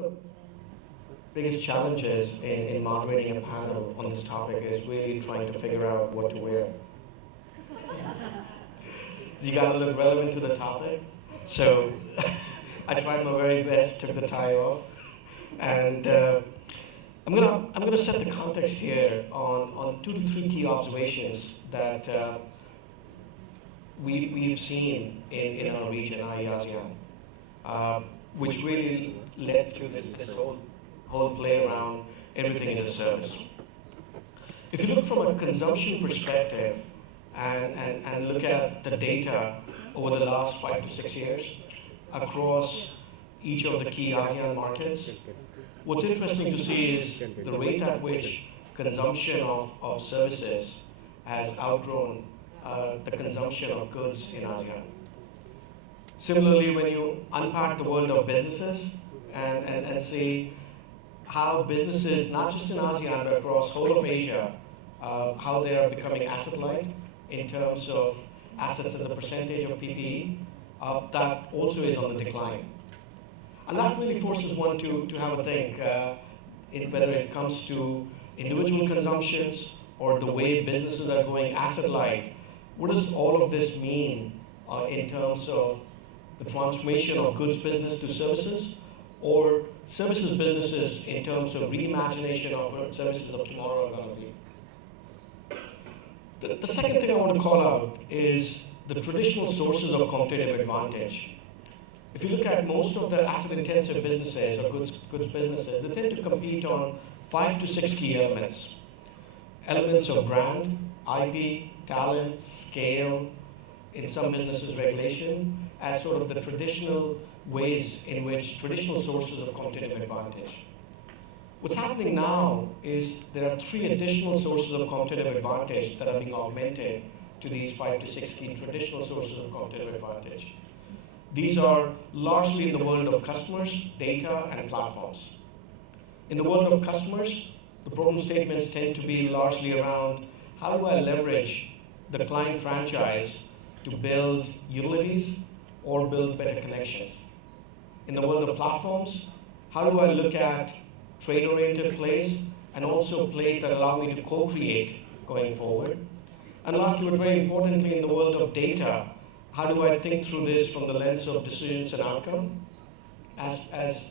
the biggest challenges in moderating a panel on this topic is really trying to figure out what to wear. You gotta look relevant to the topic. So I tried my very best, took the tie off, and I'm gonna set the context here on 2 to 3 key observations that we've seen in our region, i.e. ASEAN, which really led to this whole play around everything as a service. If you look from a consumption perspective and look at the data over the last 5 to 6 years across each of the key ASEAN markets, what's interesting to see is the rate at which consumption of services has outgrown the consumption of goods in ASEAN. Similarly, when you unpack the world of businesses and see how businesses, not just in ASEAN, but across whole of Asia, how they are becoming asset light in terms of assets as a percentage of PPE, that also is on the decline. And that really forces one to have a think, whether it comes to individual consumptions or the way businesses are going asset light. What does all of this mean in terms of the transformation of goods business to services, or services businesses in terms of reimagination of what services of tomorrow are going to be? The second thing I want to call out is the traditional sources of competitive advantage. If you look at most of the asset-intensive businesses or goods businesses, they tend to compete on 5 to 6 key elements. Elements of brand, IP, talent, scale, in some businesses regulation, as sort of the traditional ways in which traditional sources of competitive advantage. What's happening now is there are 3 additional sources of competitive advantage that are being augmented to these 5 to 6 key traditional sources of competitive advantage. These are largely in the world of customers, data, and platforms. In the world of customers, the problem statements tend to be largely around how do I leverage the client franchise to build utilities or build better connections. In the world of platforms, how do I look at trade-oriented plays and also plays that allow me to co-create going forward? And lastly, but very importantly, in the world of data, how do I think through this from the lens of decisions and outcome as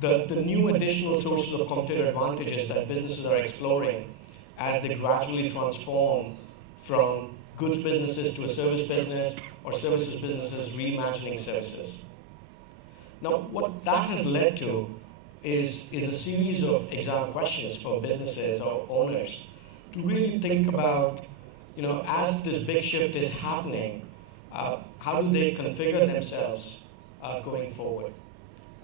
the new additional sources of competitive advantages that businesses are exploring as they gradually transform from goods businesses to a service business, or services businesses reimagining services. Now, what that has led to is a series of exam questions for businesses or owners to really think about, as this big shift is happening, how do they configure themselves going forward?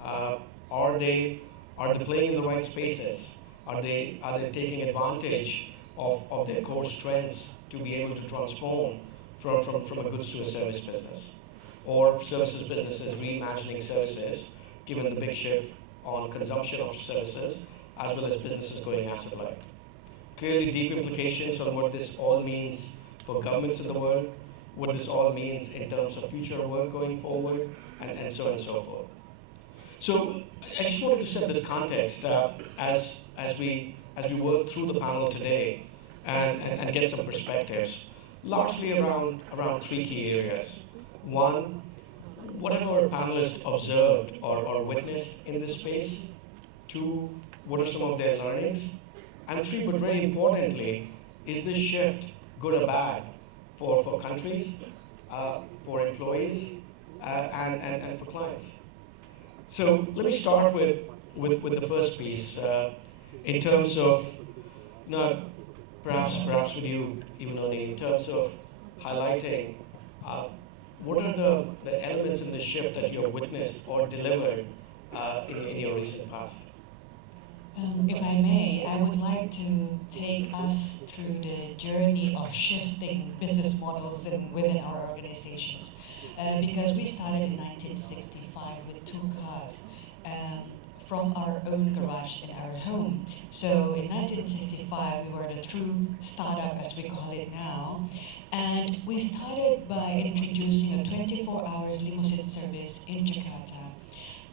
Are they playing in the right spaces? Are they taking advantage of their core strengths to be able to transform from a goods to a service business? Or services businesses reimagining services, given the big shift on consumption of services, as well as businesses going asset light. Clearly deep implications on what this all means for governments in the world, what this all means in terms of future work going forward, and so on and so forth. So I just wanted to set this context as we work through the panel today and get some perspectives, largely around 3 key areas. 1, what have our panelists observed or witnessed in this space? 2, what are some of their learnings? And 3, but very importantly, is this shift good or bad for countries, for employees, and for clients? So let me start with the first piece, in terms of, perhaps with you, even Noni, in terms of highlighting what are the elements in the shift that you have witnessed or delivered in your recent past? If I may, I would like to take us through the journey of shifting business models within our organizations. Because we started in 1965 with 2 cars from our own garage in our home. So in 1965, we were the true startup, as we call it now. And we started by introducing a 24 hours limousine service in Jakarta.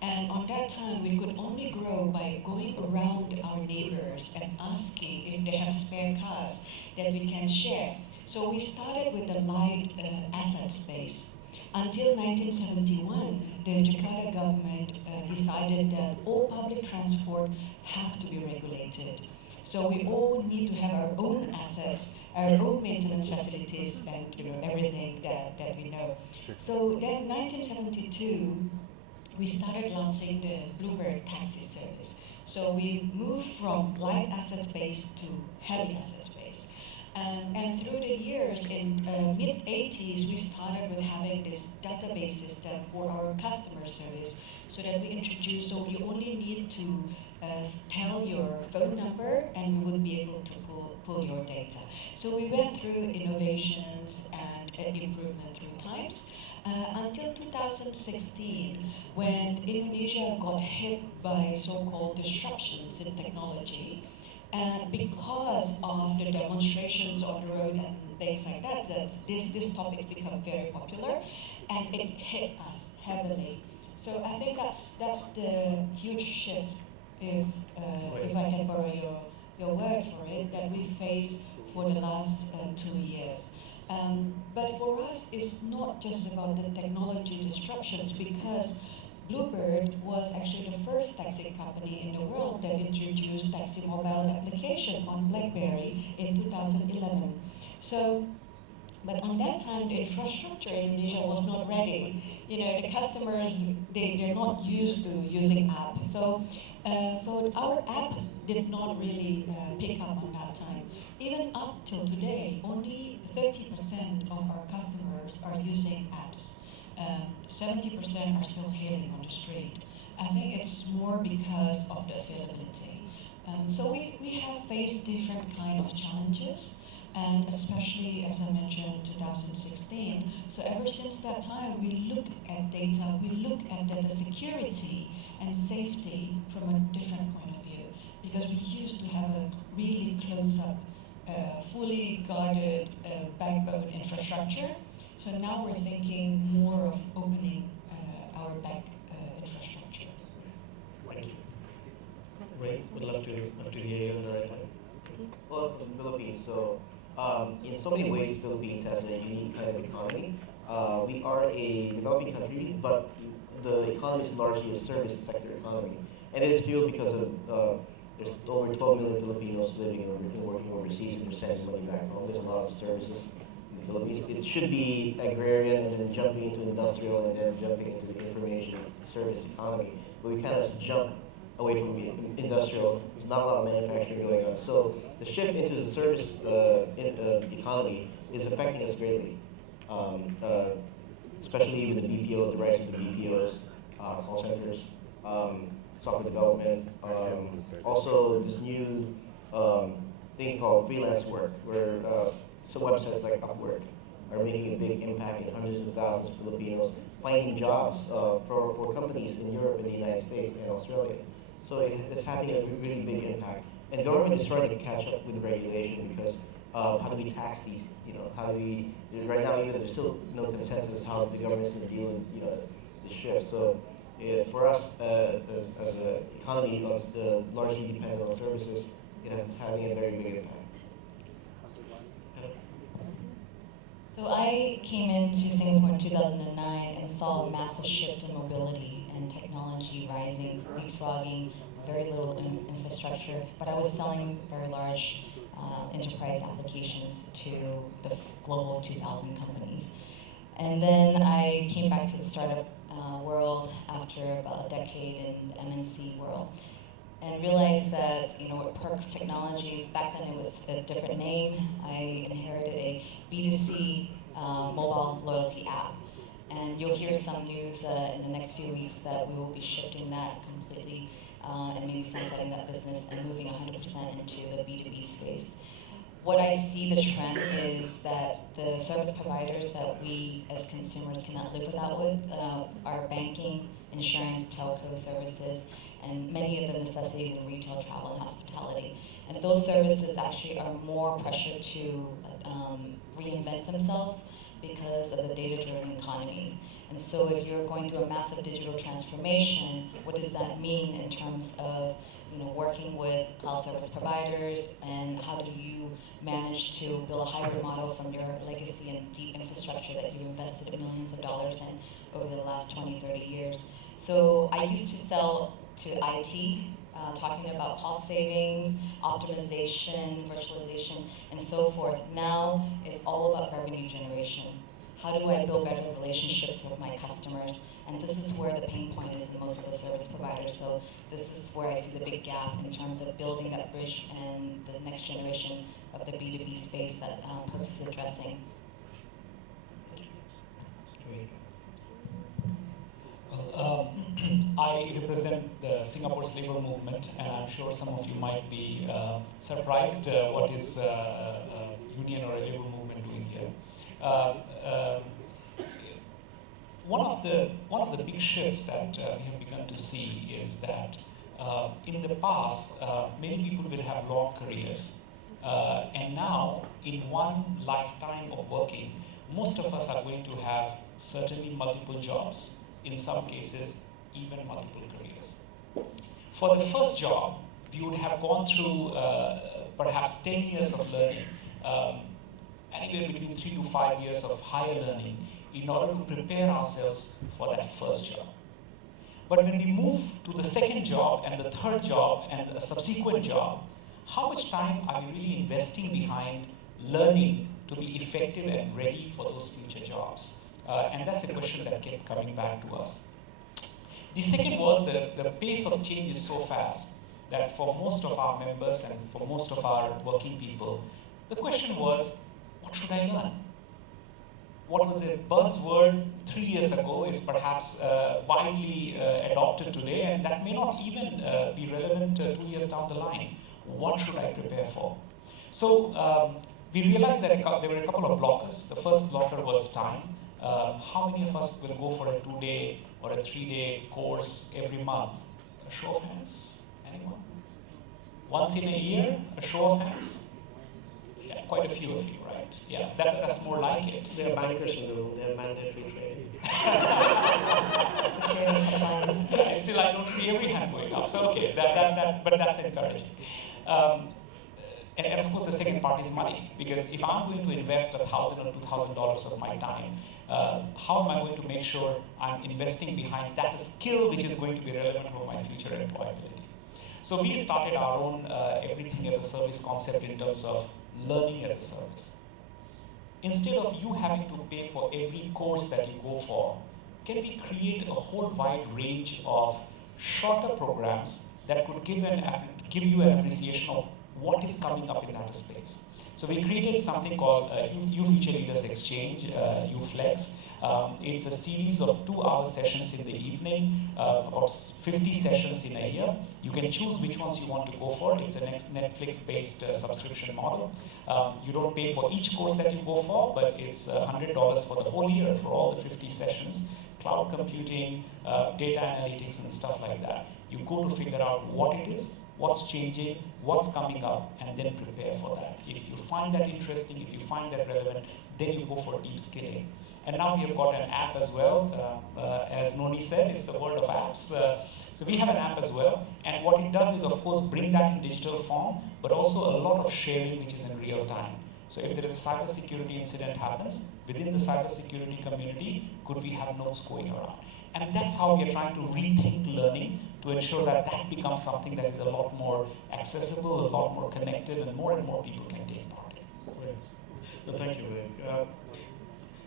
And on that time, we could only grow by going around our neighbors and asking if they have spare cars that we can share. So we started with the light asset space. Until 1971, the Jakarta government decided that all public transport have to be regulated. So we all need to have our own assets, our own maintenance facilities, and everything that we know. So then 1972, we started launching the Bluebird taxi service. So we moved from light asset base to heavy asset base. And through the years, in mid-80s, we started with having this database system for our customer service, so that we introduced, so you only need to tell your phone number and we would be able to pull your data. So we went through innovations and improvement through times. Until 2016, when Indonesia got hit by so-called disruptions in technology, and because of the demonstrations on the road and things like that, this topic became very popular, and it hit us heavily. So I think that's the huge shift, if I can borrow your word for it, that we face for the last 2 years. But for us, it's not just about the technology disruptions, because Bluebird was actually the first taxi company in the world that introduced taxi mobile application on BlackBerry in 2011. So, but on that time, the infrastructure in Indonesia was not ready. The customers, they're not used to using app. So our app did not really pick up on that time. Even up till today, only 30% of our customers are using apps. 70% are still hailing on the street. I think it's more because of the availability. So we have faced different kind of challenges, and especially, as I mentioned, 2016. So ever since that time, we look at data, we look at data security and safety from a different point of view, because we used to have a really close-up, fully guarded backbone infrastructure. So now we're thinking more of opening our back infrastructure. Thank you. Ray, would love to hear you on the right side. Well, from the Philippines, so in so many ways, Philippines has a unique kind of economy. We are a developing country, but the economy is largely a service sector economy. And it is fueled because of there's over 12 million Filipinos living and working overseas, and they're sending money back home. There's a lot of services in the Philippines. It should be agrarian and then jumping into industrial and then jumping into the information service economy. But we kind of jump away from the industrial. There's not a lot of manufacturing going on. So the shift into the service economy is affecting us greatly, especially with the BPO, the rise of the BPOs, call centers, software development. Also, this new thing called freelance work, where some websites like Upwork are making a big impact in hundreds of thousands of Filipinos finding jobs for companies in Europe and the United States and Australia. So it's having a really big impact. And government is trying to catch up with regulation, because how do we tax these? How do we, right now, even there's still no consensus how the government's going to deal with the shift. So for us, as an economy largely dependent on services, it's having a very big impact. So I came into Singapore in 2009 and saw a massive shift in mobility and technology rising, leapfrogging, very little infrastructure, but I was selling very large enterprise applications to the global 2,000 companies. And then I came back to the startup world after about a decade in the MNC world, and realized that, with Perks Technologies, back then it was a different name. I inherited a B2C mobile loyalty app. And you'll hear some news in the next few weeks that we will be shifting that completely and maybe sunsetting that business and moving 100% into the B2B space. What I see the trend is that the service providers that we as consumers cannot live without are banking, insurance, telco services, and many of the necessities in retail, travel, and hospitality. And those services actually are more pressured to reinvent themselves because of the data-driven economy. And so if you're going through a massive digital transformation, what does that mean in terms of working with cloud service providers, and how do you manage to build a hybrid model from your legacy and deep infrastructure that you've invested millions of dollars in over the last 20, 30 years. So I used to sell to IT, talking about cost savings, optimization, virtualization, and so forth. Now it's all about revenue generation. How do I build better relationships with my customers? And this is where the pain point is in most of the service providers. So this is where I see the big gap in terms of building that bridge and the next generation of the B2B space that Perks is addressing. Well, I represent the Singapore's labor movement, and I'm sure some of you might be surprised what is a union or a labor movement doing here. One of the big shifts that we have begun to see is that in the past, many people will have long careers, and now in one lifetime of working, most of us are going to have certainly multiple jobs, in some cases even multiple careers. For the first job, we would have gone through perhaps 10 years of learning, anywhere between 3 to 5 years of higher learning, in order to prepare ourselves for that first job. But when we move to the second job and the third job and a subsequent job, how much time are we really investing behind learning to be effective and ready for those future jobs? And that's a question that kept coming back to us. The second was the pace of change is so fast that for most of our members and for most of our working people, the question was, what should I learn? What was a buzzword 3 years ago is perhaps widely adopted today, and that may not even be relevant 2 years down the line. What should I prepare for? So we realized that there were a couple of blockers. The first blocker was time. How many of us will go for a 2-day or a 3-day course every month? A show of hands? Anyone? Once in a year? A show of hands? Yeah, quite a few of you, right? Yeah, that's more like it. There are bankers in the room, they have mandatory training. Security compliance. Still, I don't see every hand going up, so okay, but that's encouraging. And of course, the second part is money, because if I'm going to invest $1,000 or $2,000 of my time, how am I going to make sure I'm investing behind that skill which is going to be relevant for my future employability? So we started our own everything as a service concept in terms of learning as a service. Instead of you having to pay for every course that you go for, can we create a whole wide range of shorter programs that could give you an appreciation of what is coming up in that space? So we created something called U Future Leaders Exchange, UFlex. It's a series of 2-hour sessions in the evening, about 50 sessions in a year. You can choose which ones you want to go for. It's a Netflix-based subscription model. You don't pay for each course that you go for, but it's $100 for the whole year for all the 50 sessions. Cloud computing, data analytics, and stuff like that. You go to figure out what it is, what's changing, what's coming up, and then prepare for that. If you find that interesting, if you find that relevant, then you go for deep skilling. And now we have got an app as well. As Noni said, it's the world of apps. So we have an app as well. And what it does is, of course, bring that in digital form, but also a lot of sharing, which is in real time. So if there is a cybersecurity incident happens, within the cybersecurity community, could we have notes going around? And that's how we are trying to rethink learning to ensure that that becomes something that is a lot more accessible, a lot more connected, and more people can take part in. Right. No, thank you, Vivek.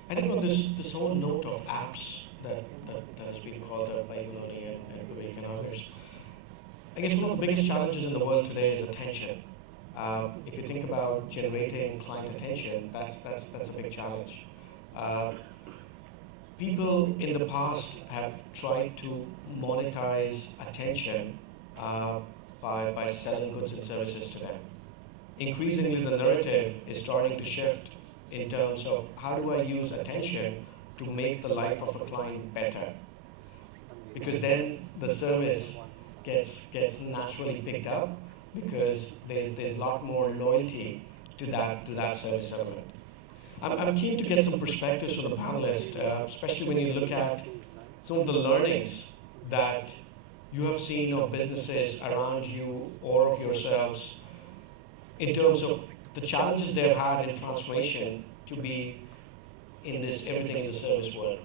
I think on this whole note of apps that has been called out by Noni and Vivek and others, I guess one of the biggest challenges in the world today is attention. If you think about generating client attention, that's a big challenge. People in the past have tried to monetize attention by selling goods and services to them. Increasingly, the narrative is starting to shift in terms of how do I use attention to make the life of a client better? Because then the service gets naturally picked up, because there's a lot more loyalty to that service element. I'm keen to get some perspectives from the panelists, especially when you look at some of the learnings that you have seen of businesses around you or of yourselves in terms of the challenges they've had in transformation to be in this everything is a service world.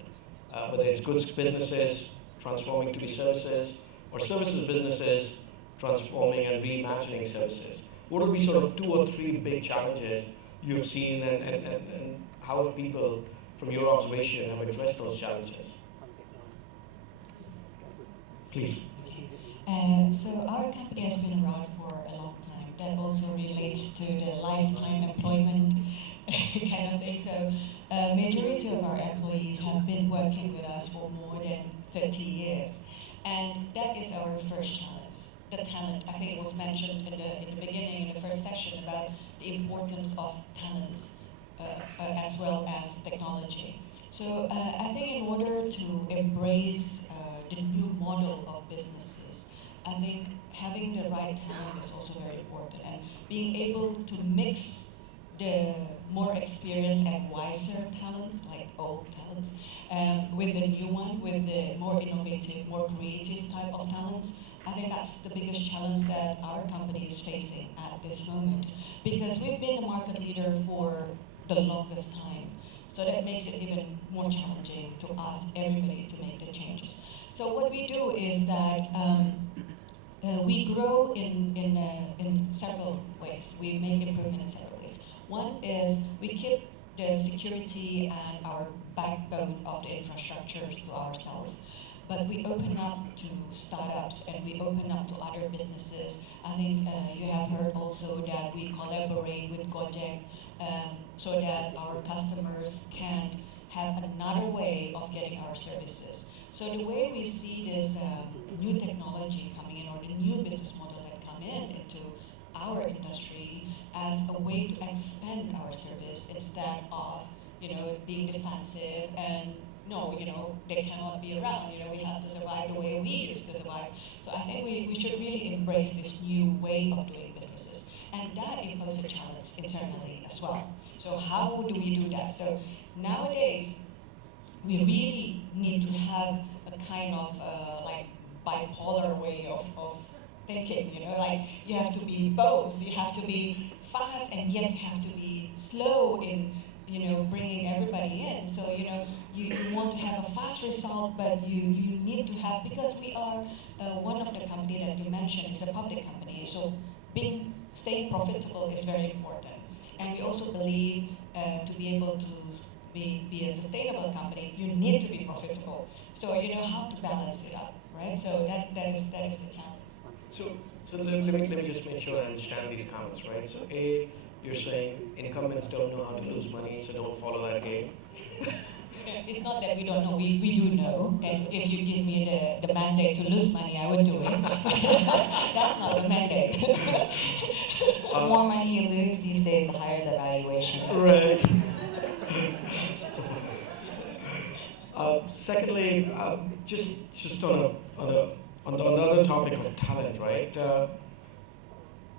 Whether it's goods businesses transforming to be services, or services businesses transforming and reimagining services. What would be sort of 2 or 3 big challenges you've seen, and how have people, from your observation, have addressed those challenges? Please. So our company has been around for a long time. That also relates to the lifetime employment kind of thing. So majority of our employees have been working with us for more than 30 years. And that is our first challenge, the talent. I think it was mentioned in the beginning, in the first session, about the importance of talents as well as technology. So I think in order to embrace the new model of businesses, I think having the right talent is also very important, and being able to mix the more experienced and wiser talents, like old talents, with the new one, with the more innovative, more creative type of talents. I think that's the biggest challenge that our company is facing at this moment, because we've been the market leader for the longest time. So that makes it even more challenging to ask everybody to make the changes. So what we do is that we grow in several ways. We make improvement in several ways. One is we keep the security and our backbone of the infrastructure to ourselves, but we open up to startups and we open up to other businesses. I think you have heard also that we collaborate with Gojek so that our customers can have another way of getting our services. So the way we see this new technology coming in, or the new business model that come into our industry as a way to expand our service instead of, being defensive and no, they cannot be around, we have to survive the way we used to survive. So I think we should really embrace this new way of doing businesses. And that imposes a challenge internally as well. So how do we do that? So nowadays, we really need to have a kind of bipolar way of thinking, like you have to be both. You have to be fast and yet you have to be slow in, bringing everybody in. So, you want to have a fast result, but you need to have, because we are one of the company that you mentioned is a public company, so staying profitable is very important. And we also believe to be able to be a sustainable company, you need to be profitable. So how to balance it up, right? So that is the challenge. So let me just make sure I understand these comments, right? So A, you're saying incumbents don't know how to lose money, so don't follow that game. It's not that we don't know, we do know, and if you give me the mandate to lose money, I would do it. That's not the mandate. The more money you lose these days, the higher the valuation. Right. Secondly, just on the other topic of talent, right?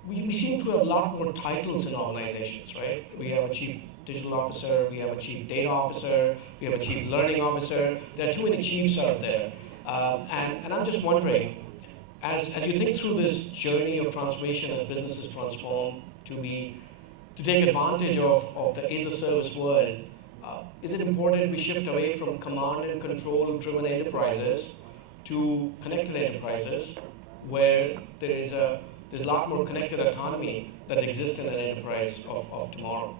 We seem to have a lot more titles in organizations, right? We have a chief digital officer, we have a chief data officer, we have a chief learning officer. There are too many chiefs out there. And I'm just wondering, as you think through this journey of transformation as businesses transform to take advantage of the as-a-service world, is it important we shift away from command and control driven enterprises to connected enterprises, where there's a lot more connected autonomy that exists in an enterprise of tomorrow?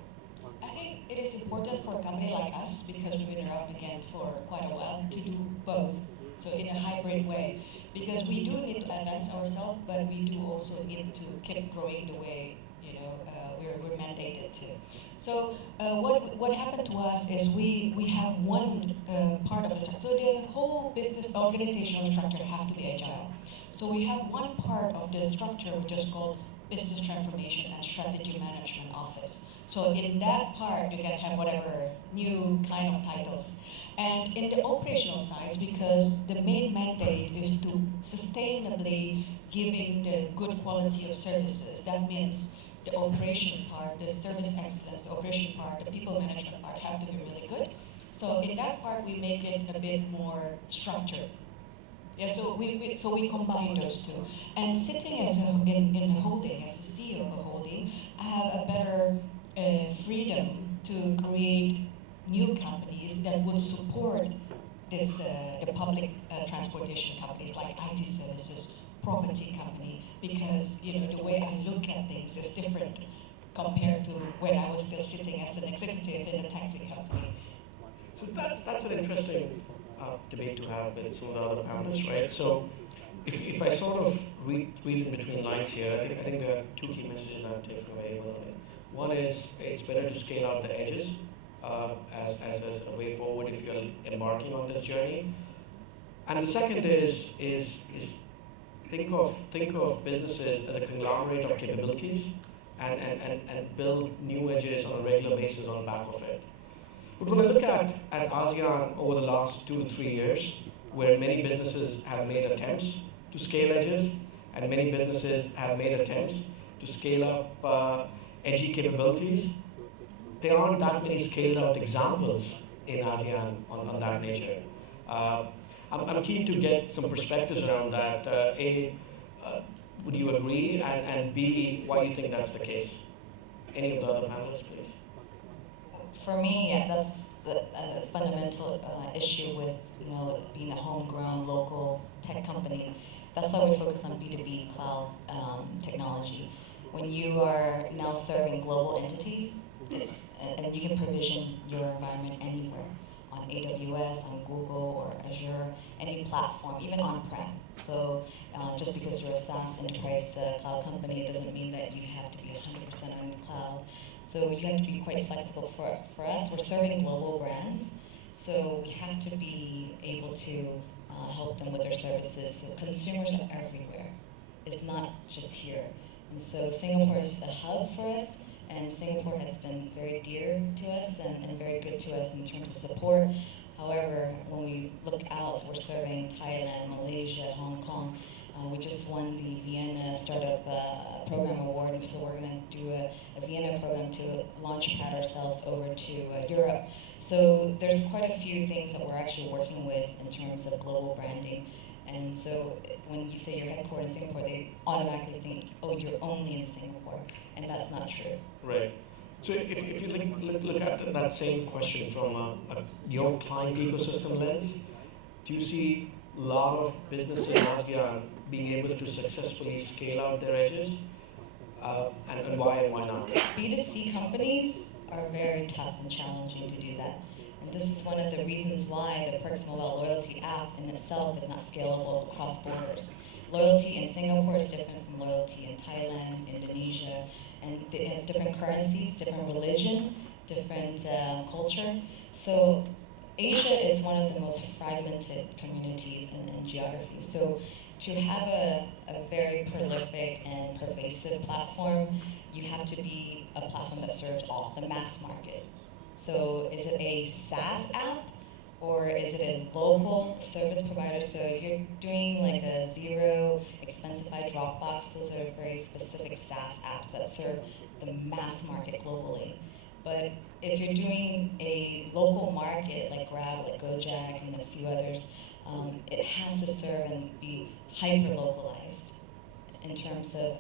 I think it is important for a company like us, because we've been around again for quite a while, to do both. So in a hybrid way, because we do need to advance ourselves, but we do also need to keep growing the way we're mandated to. So what happened to us is we have one part of the structure. So the whole business organizational structure have to be agile. So we have one part of the structure which is called Business Transformation and Strategy Management Office. So in that part, you can have whatever new kind of titles. And in the operational sides, because the main mandate is to sustainably giving the good quality of services, that means the operation part, the service excellence, the operation part, the people management part have to be really good. So in that part, we make it a bit more structured. Yeah, so we combine those two. And sitting as in a holding, as a CEO of a holding, I have a better freedom to create new companies that would support this the public transportation companies like IT services, property company, because the way I look at things is different compared to when I was still sitting as an executive in a taxi company. So that's an interesting debate to have with some of the other panelists, right? So if I sort of read in between lines here, I think there are two key messages I'm taking away. One is it's better to scale out the edges as a way forward if you're embarking on this journey. And the second is think of businesses as a conglomerate of capabilities and build new edges on a regular basis on the back of it. But when I look at ASEAN over the last 2 to 3 years, where many businesses have made attempts to scale edges, and many businesses have made attempts to scale up edgy capabilities, there aren't that many scaled out examples in ASEAN on that nature. I'm keen to get some perspectives around that. A, would you agree? And B, why do you think that's the case? Any of the other panelists, please. For me, that's the fundamental issue with being a homegrown local tech company. That's why we focus on B2B cloud technology. When you are now serving global entities, and you can provision your environment anywhere, on AWS, on Google, or Azure, any platform, even on-prem. So just because you're a SaaS enterprise cloud company, it doesn't mean that you have to be 100% on the cloud. So you have to be quite flexible. For us, we're serving global brands, so we have to be able to help them with their services. So consumers are everywhere. It's not just here. And so Singapore is the hub for us, and Singapore has been very dear to us and very good to us in terms of support. However, when we look out, we're serving Thailand, Malaysia, Hong Kong. We just won the Vienna Startup Program Award, so we're going to do a Vienna program to launchpad ourselves over to Europe. So there's quite a few things that we're actually working with in terms of global branding. And so when you say you're headquartered in Singapore, they automatically think, oh, you're only in Singapore, and that's not true. Right. So if you look at that same question from your client ecosystem lens, do you see a lot of businesses in ASEAN being able to successfully scale out their edges? And why not? B2C companies are very tough and challenging to do that. And this is one of the reasons why the Perks Mobile Loyalty app in itself is not scalable across borders. Loyalty in Singapore is different from loyalty in Thailand, Indonesia, and different currencies, different religion, different culture. So Asia is one of the most fragmented communities and geographies. So to have a very prolific and pervasive platform, you have to be a platform that serves all, the mass market. So is it a SaaS app, or is it a local service provider? So if you're doing like a zero Expensify Dropbox, those are very specific SaaS apps that serve the mass market globally. But if you're doing a local market like Grab, like Gojek, and a few others, it has to serve and be hyper-localized in terms of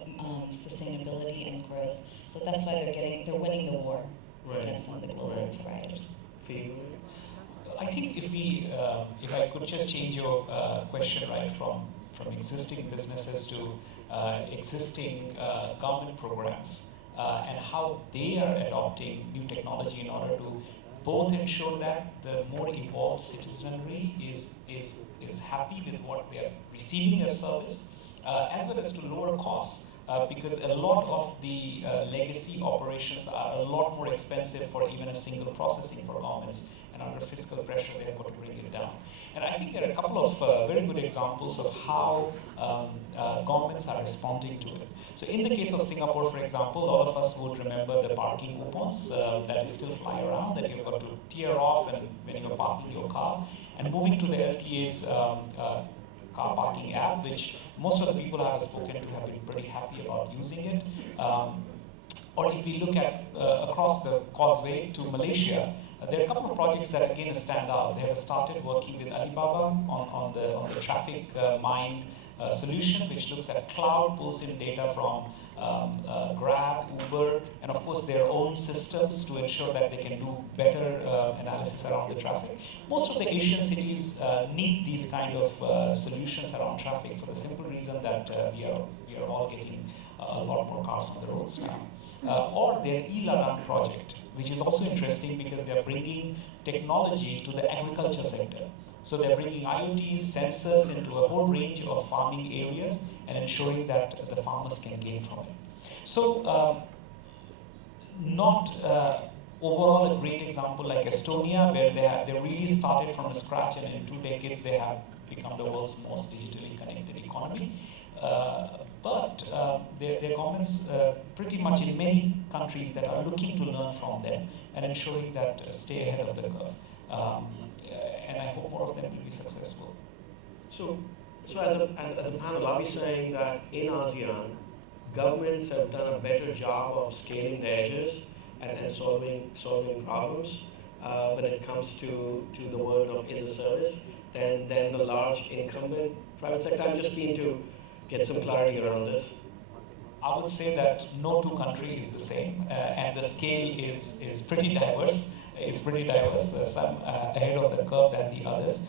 sustainability and growth. So that's why they're winning the war against some of the global providers. I think if I could just change your question, right, from existing businesses to existing government programs and how they are adopting new technology in order to both ensure that the more evolved citizenry is happy with what they are receiving as service, as well as to lower costs. Because a lot of the legacy operations are a lot more expensive for even a single processing for governments, and under fiscal pressure they have got to bring it down. And I think there are a couple of very good examples of how governments are responding to it. So in the case of Singapore, for example, a lot of us would remember the parking coupons that still fly around, that you've got to tear off and when you're parking your car, and moving to the LTA's car parking app, which most of the people I have spoken to have been pretty happy about using it. Or if we look at across the causeway to Malaysia, there are a couple of projects that again stand out. They have started working with Alibaba on the traffic mind solution, which looks at cloud, pulls in data from Grab, Uber, and of course their own systems to ensure that they can do better analysis around the traffic. Most of the Asian cities need these kind of solutions around traffic for the simple reason that we are all getting a lot more cars on the roads now. Or their e-Ladang project, which is also interesting because they are bringing technology to the agriculture sector. So they're bringing IoTs, sensors into a whole range of farming areas and ensuring that the farmers can gain from it. So not overall a great example like Estonia, where they really started from scratch, and in 2 decades they have become the world's most digitally connected economy. But their governments pretty much in many countries that are looking to learn from them and ensuring that stay ahead of the curve. And I hope more of them will be successful. So as a panel, are we saying that in ASEAN, governments have done a better job of scaling the edges and solving problems when it comes to the world of as a service than the large incumbent private sector? I'm just keen to get some clarity around this. I would say that no two country is the same, and the scale is pretty diverse. Some ahead of the curve than the others.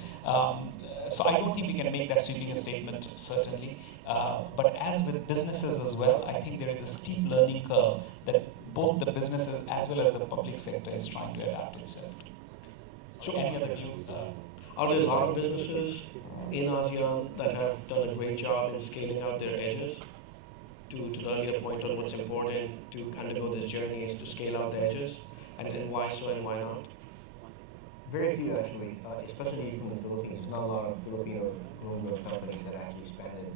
So I don't think we can make that sweeping a statement, certainly. But as with businesses as well, I think there is a steep learning curve that both the businesses as well as the public sector is trying to adapt itself to. So any other view? Are there a lot of businesses in ASEAN that have done a great job in scaling out their edges? To the earlier point on what's important to undergo this journey is to scale out the edges, and why so and why not? Very few actually, especially from the Philippines. There's not a lot of Filipino homegrown companies that actually expanded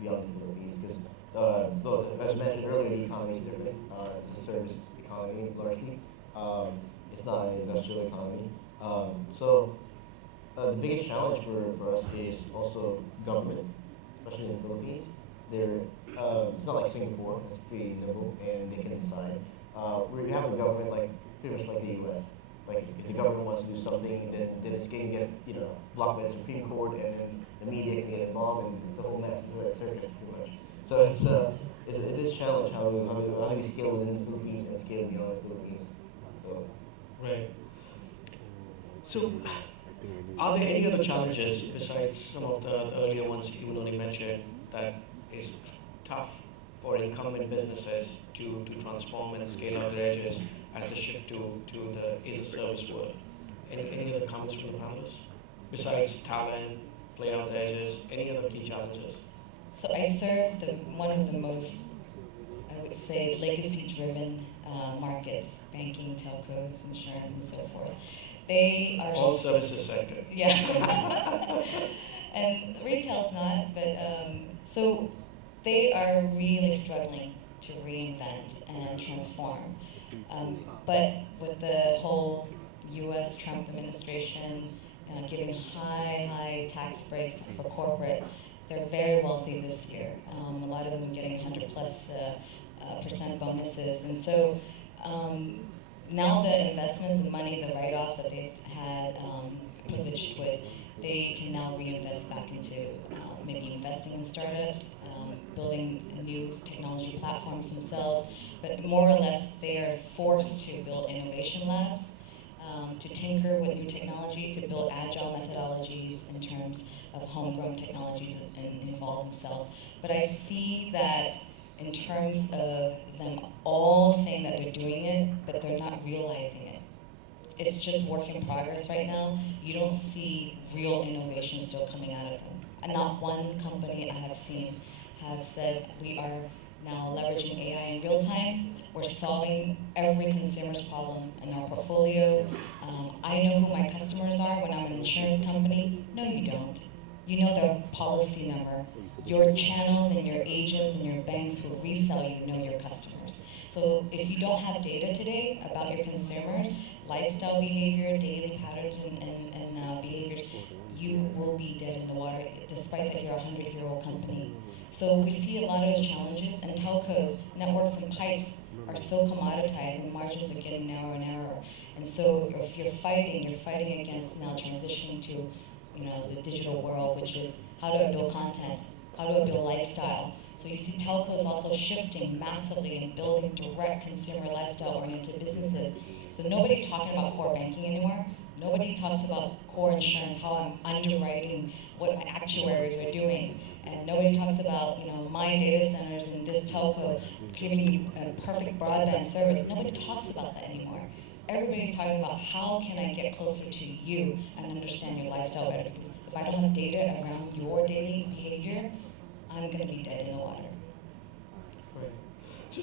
beyond the Philippines because, as mentioned earlier, the economy is different. It's a service economy largely. It's not an industrial economy. So the biggest challenge for us is also government, especially in the Philippines. It's not like Singapore, it's pretty nimble and they can decide. We have a government like pretty much like the US. Like if the government wants to do something, then it's going to get blocked by the Supreme Court, and then the media can get involved, and it's a whole mess. It's like a circus pretty much. So it is a challenge how do we scale within the Philippines and scale beyond the Philippines. So right. So are there any other challenges besides some of the earlier ones you only mentioned that is tough for incumbent businesses to transform and scale out their edges as they shift to the as a service world? Any other comments from the panelists? Besides talent, play out the edges, any other key challenges? So I serve one of the most, I would say, legacy-driven markets, banking, telcos, insurance, and so forth. They are all services sector. Yeah, and retail's not, but so they are really struggling to reinvent and transform. But with the whole U.S. Trump administration giving high tax breaks for corporate, they're very wealthy this year. A lot of them are getting 100+% bonuses, and so now the investments, the money, the write-offs that they've had privileged with, they can now reinvest back into maybe investing in startups, building new technology platforms themselves, but more or less they are forced to build innovation labs, to tinker with new technology, to build agile methodologies in terms of homegrown technologies and involve themselves. But I see that in terms of them all saying that they're doing it, but they're not realizing it. It's just work in progress right now. You don't see real innovation still coming out of them. And not one company I have seen have said we are now leveraging AI in real time. We're solving every consumer's problem in our portfolio. I know who my customers are when I'm an insurance company. No, you don't. You know their policy number. Your channels and your agents and your banks who resell you know your customers. So if you don't have data today about your consumers, lifestyle behavior, daily patterns and behaviors, you will be dead in the water, despite that you're a 100-year-old company. So we see a lot of those challenges, and telcos, networks and pipes are so commoditized and margins are getting narrower and narrower. And so if you're fighting against now transitioning to, you know, the digital world, which is how do I build content? How do I build lifestyle? So you see telcos also shifting massively and building direct consumer lifestyle-oriented businesses. So nobody's talking about core banking anymore. Nobody talks about core insurance, how I'm underwriting, what my actuaries are doing. And nobody talks about, you know, my data centers and this telco giving you a perfect broadband service. Nobody talks about that anymore. Everybody's talking about how can I get closer to you and understand your lifestyle better, because if I don't have data around your daily behavior, I'm going to be dead in the water. Right. So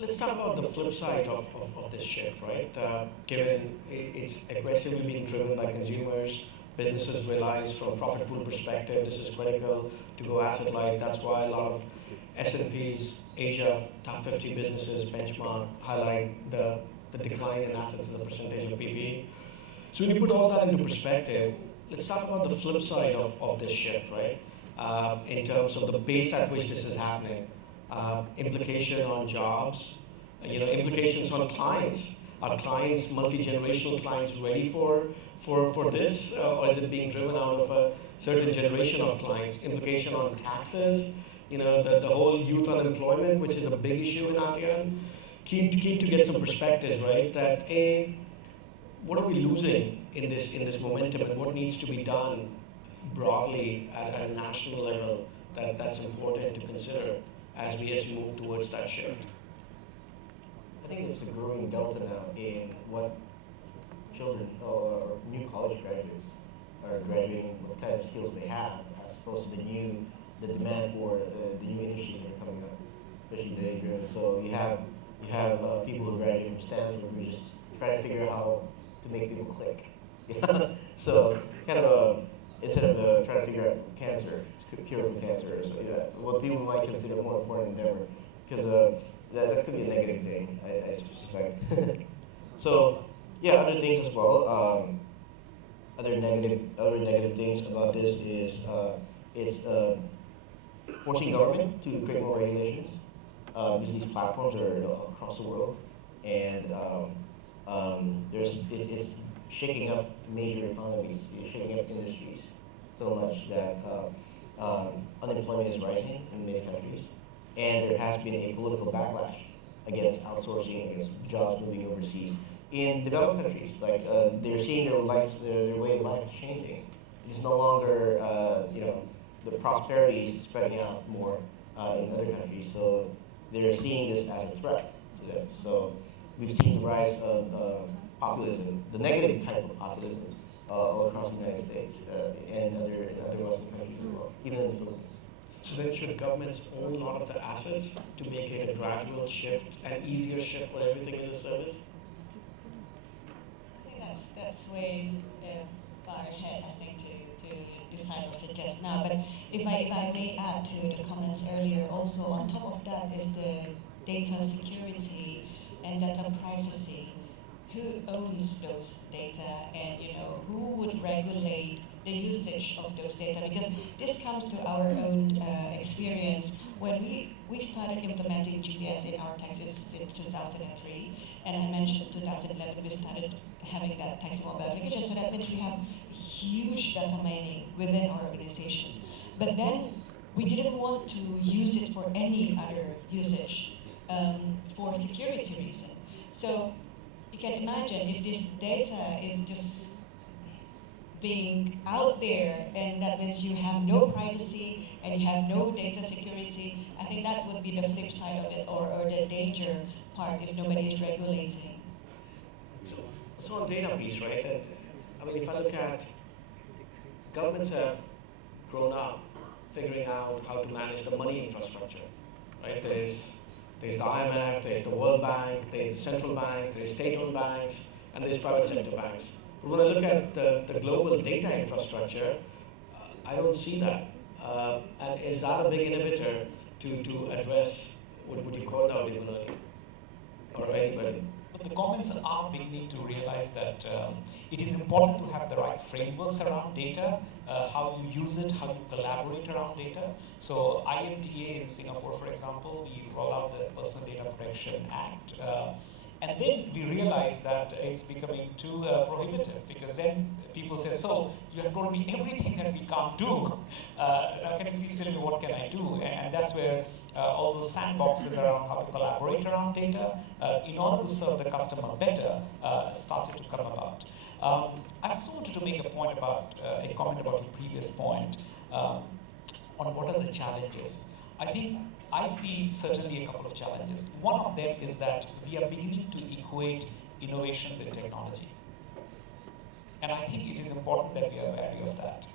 let's talk about the flip side of this shift, right? Given it's aggressively being driven by consumers, businesses realize from profit pool perspective, this is critical to go asset light. That's why a lot of S&P's Asia top 50 businesses benchmark highlight the decline in assets as a percentage of PPE. So when you put all that into perspective, let's talk about the flip side of this shift, right? In terms of the pace at which this is happening, implication on jobs, implications on clients. Are clients, multi-generational clients, ready for this, or is it being driven out of a certain generation of clients? Implication on taxes, the whole youth unemployment, which is a big issue in ASEAN. Keen to get some perspectives, right? That what are we losing in this momentum, and what needs to be done broadly at a national level that's important to consider as we move towards that shift? I think there's a growing delta now in what children or new college graduates are graduating, what kind of skills they have, as opposed to the demand for the new industries that are coming up, especially data driven. So you have people who graduate from Stanford who are just trying to figure out how to make people click. So kind of instead of trying to figure out cancer, cure from cancer, so what people might consider a more important endeavor, because that could be a negative thing, I suspect. So yeah, other things as well. Other negative things about this is it's forcing government to create more regulations, because these platforms are across the world, and it's shaking up major economies, it's shaking up industries so much that unemployment is rising in many countries, and there has been a political backlash against outsourcing, against jobs moving overseas. In developed countries, like they're seeing their way of life changing. It's no longer, the prosperity is spreading out more in other countries, so they're seeing this as a threat to them. So we've seen the rise of populism, the negative type of populism, all across the United States and other Western countries as well, even in the Philippines. So then should governments own a lot of the assets to make it a gradual shift, an easier shift for everything as a service? I think that's way far ahead, I think, to decide or suggest now. But if I may add to the comments earlier, also on top of that is the data security and data privacy. Who owns those data, and who would regulate the usage of those data? Because this comes to our own experience. When we started implementing GPS in our taxis in 2003, and I mentioned 2011 we started having that taxi mobile application, so that means we have huge data mining within our organizations. But then we didn't want to use it for any other usage for security reasons. So you can imagine if this data is just being out there, and that means you have no privacy and you have no data security. I think that would be the flip side of it, or the danger part if nobody is regulating. So on data piece, right? And, if I look at governments have grown up figuring out how to manage the money infrastructure, right? There's the IMF, there's the World Bank, there's central banks, there's state-owned banks, and there's private sector banks. But when I look at the global data infrastructure, I don't see that. And is that a big inhibitor to address what you called out, Noni, or anybody? but the governments are beginning to realize that it is important to have the right frameworks around data, how you use it, how you collaborate around data. So IMDA in Singapore, for example, we roll out the Personal Data Protection Act. And then we realize that it's becoming too prohibitive, because then people say, so you have told me everything that we can't do. Now can you please tell me what can I do? And that's where all those sandboxes around how to collaborate around data in order to serve the customer better started to come about. I also wanted to make a point about, a comment about your previous point on what are the challenges. I think I see certainly a couple of challenges. One of them is that we are beginning to equate innovation with technology. And I think it is important that we are wary of that.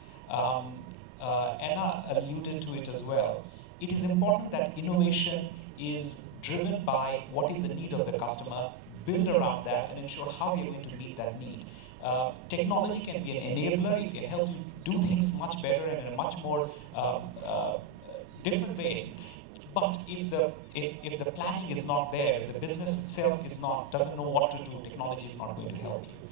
Anna alluded to it as well. It is important that innovation is driven by what is the need of the customer, build around that, and ensure how we are going to meet that need. Technology can be an enabler, it can help you do things much better and in a much more different way. But if the planning is not there, the business itself doesn't know what to do, technology is not going to help you.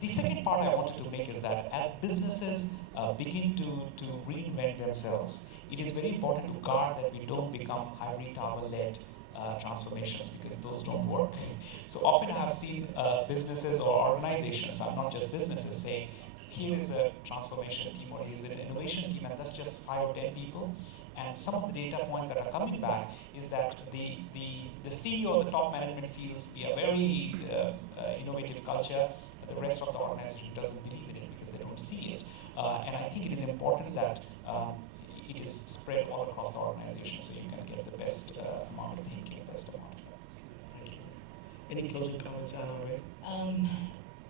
The second part I wanted to make is that as businesses begin to reinvent themselves, it is very important to guard that we don't become ivory tower-led transformations, because those don't work. So often I have seen businesses or organizations, not just businesses, saying, here is a transformation team or here's an innovation team, and that's just 5 or 10 people. And some of the data points that are coming back is that the CEO or the top management feels we are very innovative culture. The rest of the organization doesn't believe in it because they don't see it. And I think it is important that it is spread all across the organization so you can get the best amount of thinking, best amount of. Thank you. Any closing comments, Anna?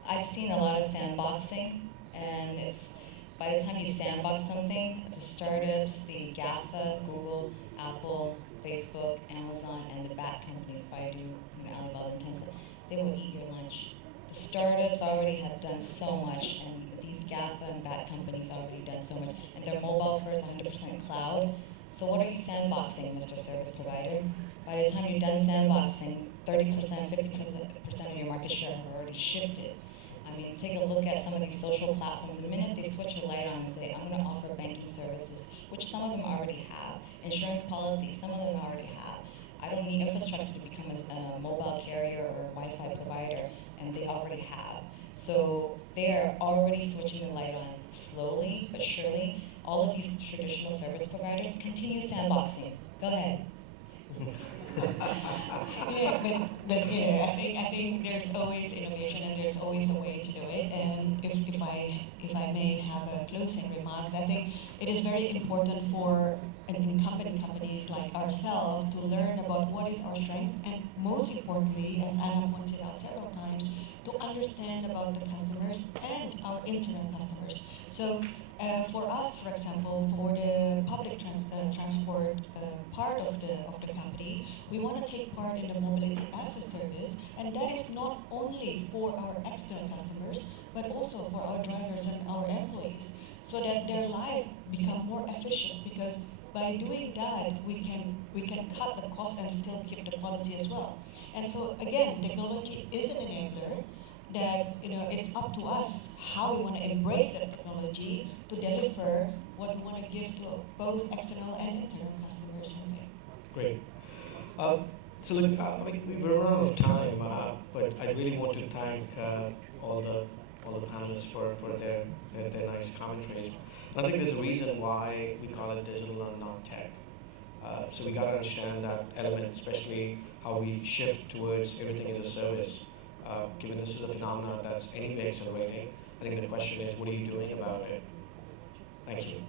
I've seen a lot of sandboxing, and it's by the time you sandbox something, the startups, the GAFA, Google, Apple, Facebook, Amazon, and the bad companies, Baidu, Alibaba, and Tencent, they will eat your lunch. The startups already have done so much, and these GAFA and bad companies already done so much, and they're mobile first, 100% cloud. So what are you sandboxing, Mr. Service Provider? By the time you're done sandboxing, 30%, 50% of your market share have already shifted. I mean, take a look at some of these social platforms. The minute they switch a light on and say, I'm going to offer banking services, which some of them already have, insurance policies, some of them already have. I don't need infrastructure to become a mobile carrier or Wi-Fi provider, and they already have. So they're already switching the light on slowly but surely. All of these traditional service providers continue sandboxing. Go ahead. I think there's always innovation and there's always a way to do it. And if I may have a closing remarks, I think it is very important for an incumbent companies like ourselves to learn about what is our strength, and most importantly, as Anna pointed out several times, to understand about the customers and our internal customers. So for us, for example, for the public transport part of the company, we want to take part in the mobility as a service, and that is not only for our external customers, but also for our drivers and our employees, so that their life become more efficient. Because by doing that, we can cut the cost and still keep the quality as well. And so again, technology is an enabler. That it's up to us how we want to embrace that technology to deliver what we want to give to both external and internal customers. Great. So look, we're running out of time, but I really want to thank all the panelists for their nice commentaries. And I think there's a reason why we call it digital and not tech. So we got to understand that element, especially how we shift towards everything as a service. Given this is a phenomenon that's anyway accelerating, I think the question is, what are you doing about it? Thank you.